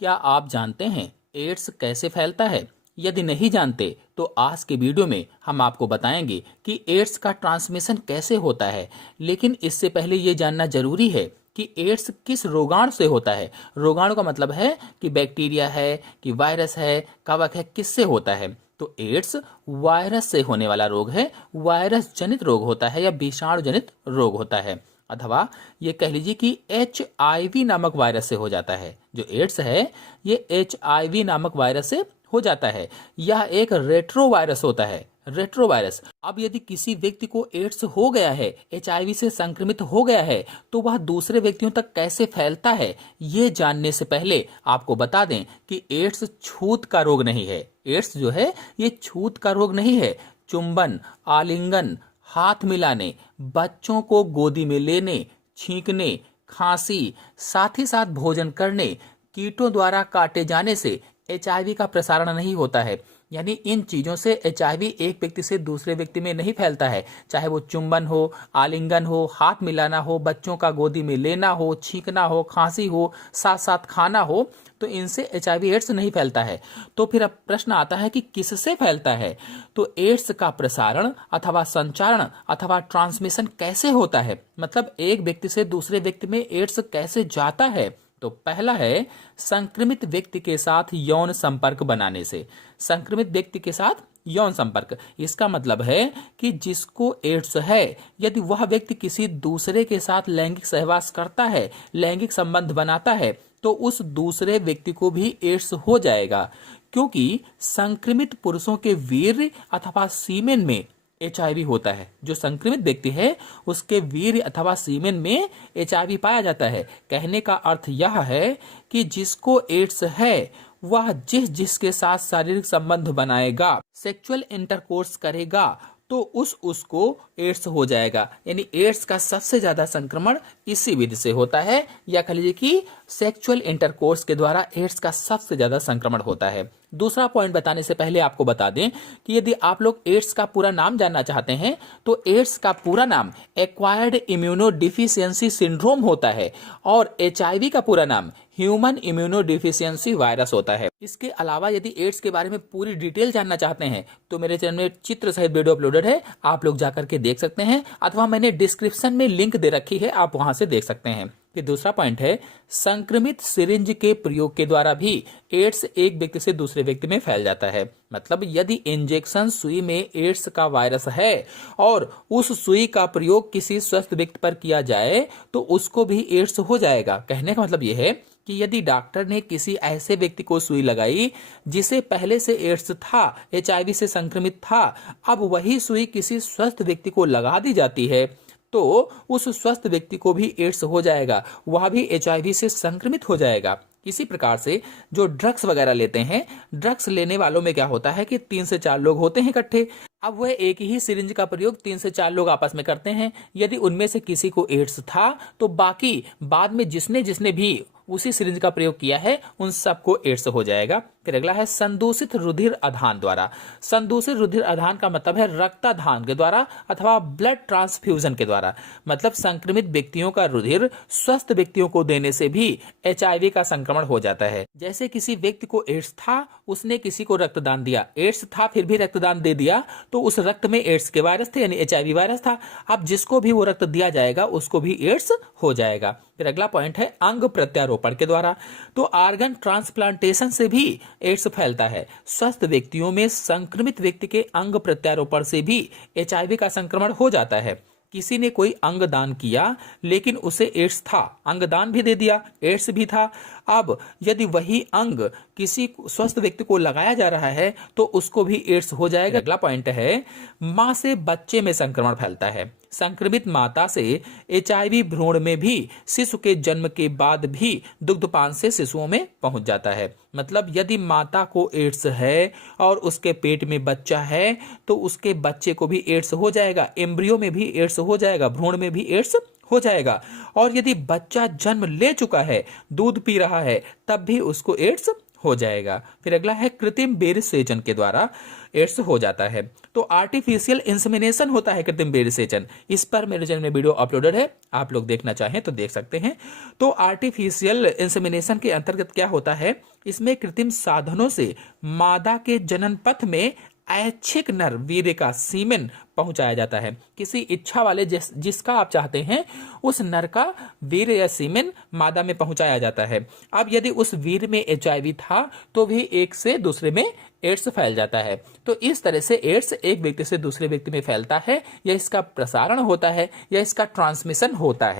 क्या आप जानते हैं एड्स कैसे फैलता है? यदि नहीं जानते तो आज के वीडियो में हम आपको बताएंगे कि एड्स का ट्रांसमिशन कैसे होता है। लेकिन इससे पहले ये जानना जरूरी है कि एड्स किस रोगाणु से होता है। रोगाणु का मतलब है कि बैक्टीरिया है, कि वायरस है, कवक है, किससे होता है। तो एड्स वायरस से होने वाला रोग है, वायरस जनित रोग होता है या विषाणु जनित रोग होता है। अथवा ये कह लीजिए कि HIV नामक वायरस से हो जाता है। जो एड्स है ये HIV नामक वायरस से हो जाता है। यह एक रेट्रो वायरस होता है, रेट्रो वायरस। अब यदि किसी व्यक्ति को एड्स हो गया है, HIV से संक्रमित हो गया है, तो वह दूसरे व्यक्तियों तक कैसे फैलता है, ये जानने से पहले आपको बता दें कि एड्स छूत का रोग नहीं है। एड्स जो है ये छूत का रोग नहीं है। चुंबन, आलिंगन, हाथ मिलाने, बच्चों को गोदी में लेने, छींकने, खांसी, साथ ही साथ भोजन करने, कीटों द्वारा काटे जाने से HIV का प्रसारण नहीं होता है। यानी इन चीजों से HIV एक व्यक्ति से दूसरे व्यक्ति में नहीं फैलता है। चाहे वो चुंबन हो, आलिंगन हो, हाथ मिलाना हो, बच्चों का गोदी में लेना हो, छींकना हो, खांसी हो, साथ साथ खाना हो, तो इनसे HIV एड्स नहीं फैलता है। तो फिर अब प्रश्न आता है कि किससे फैलता है। तो एड्स का प्रसारण अथवा संचारण अथवा ट्रांसमिशन कैसे होता है, मतलब एक व्यक्ति से दूसरे व्यक्ति में एड्स कैसे जाता है। तो पहला है संक्रमित व्यक्ति के साथ यौन संपर्क बनाने से। संक्रमित व्यक्ति के साथ यौन संपर्क, इसका मतलब है कि जिसको एड्स है, यदि वह व्यक्ति किसी दूसरे के साथ लैंगिक सहवास करता है, लैंगिक संबंध बनाता है, तो उस दूसरे व्यक्ति को भी एड्स हो जाएगा। क्योंकि संक्रमित पुरुषों के वीर्य अथवा सीमेन में HIV होता है। जो संक्रमित व्यक्ति है उसके वीर्य अथवा सीमेन में HIV पाया जाता है। कहने का अर्थ यह है कि जिसको एड्स है वह जिसके साथ शारीरिक संबंध बनाएगा, सेक्सुअल इंटरकोर्स करेगा, तो उसको एड्स हो जाएगा। यानी एड्स का सबसे ज्यादा संक्रमण इसी विधि से होता है, या कह लीजिए कि सेक्सुअल इंटरकोर्स के द्वारा एड्स का सबसे ज्यादा संक्रमण होता है। दूसरा पॉइंट बताने से पहले आपको बता दें कि यदि आप लोग एड्स का पूरा नाम जानना चाहते हैं तो एड्स का पूरा नाम एक्वायर्ड इम्यूनोडिफिशियंसी सिंड्रोम होता है और HIV का पूरा नाम ह्यूमन इम्यूनोडिफिशियंसी वायरस होता है। इसके अलावा यदि एड्स के बारे में पूरी डिटेल जानना चाहते हैं तो मेरे चैनल में चित्र सहित वीडियो अपलोडेड है, आप लोग जाकर के देख सकते हैं, अथवा मैंने डिस्क्रिप्शन में लिंक दे रखी है, आप वहां से देख सकते हैं। फिर दूसरा पॉइंट है संक्रमित सिरिंज के प्रयोग के द्वारा भी एड्स एक व्यक्ति से दूसरे व्यक्ति में फैल जाता है। मतलब यदि इंजेक्शन सुई में एड्स का वायरस है और उस सुई का प्रयोग किसी स्वस्थ व्यक्ति पर किया जाए तो उसको भी एड्स हो जाएगा। कहने का मतलब यह है कि यदि डॉक्टर ने किसी ऐसे व्यक्ति को सुई लगाई जिसे पहले से एड्स था, HIV से संक्रमित था, अब वही सुई किसी स्वस्थ व्यक्ति को लगा दी जाती है तो उस स्वस्थ व्यक्ति को भी एड्स हो जाएगा, वह भी HIV से संक्रमित हो जाएगा। इसी प्रकार से जो ड्रग्स वगैरह लेते हैं, ड्रग्स लेने वालों में क्या होता है कि 3 से 4 लोग होते हैं इकट्ठे। अब वह एक ही सिरिंज का प्रयोग 3 से 4 लोग आपस में करते हैं। यदि उनमें से किसी को एड्स था तो बाकी बाद में जिसने जिसने भी उसी सिरिंज का प्रयोग किया है उन सबको एड्स हो जाएगा। फिर अगला है संदूषित रुधिर आधान द्वारा। संदूषित रुधिर आधान का मतलब है रक्ताधान के द्वारा अथवा ब्लड ट्रांसफ्यूजन के द्वारा। मतलब संक्रमित व्यक्तियों का रुधिर स्वस्थ व्यक्तियों को देने से भी HIV का संक्रमण हो जाता है। जैसे किसी व्यक्ति को एड्स था, उसने किसी को रक्तदान दिया, एड्स था फिर भी रक्तदान दे दिया, तो उस रक्त में एड्स के वायरस थे यानी HIV वायरस था। अब जिसको भी वो रक्त दिया जाएगा उसको भी एड्स हो जाएगा। फिर अगला पॉइंट है अंग प्रत्यारोपण के द्वारा। तो आर्गन ट्रांसप्लांटेशन से भी एड्स फैलता है। स्वस्थ व्यक्तियों में संक्रमित व्यक्ति के अंग प्रत्यारोपण से भी HIV का संक्रमण हो जाता है। किसी ने कोई अंग दान किया लेकिन उसे एड्स था, अंग दान भी दे दिया, एड्स भी था। अब यदि वही अंग किसी स्वस्थ व्यक्ति को लगाया जा रहा है तो उसको भी एड्स हो जाएगा। अगला पॉइंट है मां से बच्चे में संक्रमण फैलता है। संक्रमित माता से HIV भ्रूण में भी शिशु के जन्म के बाद भी दुग्धपान से शिशुओं में पहुंच जाता है। मतलब यदि माता को एड्स है और उसके पेट में बच्चा है तो उसके बच्चे को भी एड्स हो जाएगा, एम्ब्रियो में भी एड्स हो जाएगा, भ्रूण में भी एड्स हो जाएगा। और यदि बच्चा जन्म ले चुका है, दूध पी रहा है, तब भी उसको एड्स हो जाएगा। फिर अगला है कृत्रिम बेरसेचन के द्वारा एड्स हो जाता है। तो आर्टिफिशियल इंसेमिनेशन होता है कृत्रिम बेरसेचन। इस पर मेरे चैनल में वीडियो अपलोडेड है, आप लोग देखना चाहें तो देख सकते हैं। तो आर्टिफिशियल इंसेमिनेशन के अंतर्गत क्या होता है, इसमें कृत्रिम साधनों से मादा के जनन पथ में ऐच्छिक नर वीर्य का सीमेन पहुंचाया जाता है। किसी इच्छा वाले जिसका आप चाहते हैं उस नर का वीर्य या सीमेन मादा में पहुंचाया जाता है। अब यदि उस वीर्य में एचआईवी था तो भी एक से दूसरे में एड्स फैल जाता है। तो इस तरह से एड्स एक व्यक्ति से दूसरे व्यक्ति में फैलता है, या इसका प्रसारण होता है या इसका ट्रांसमिशन होता है।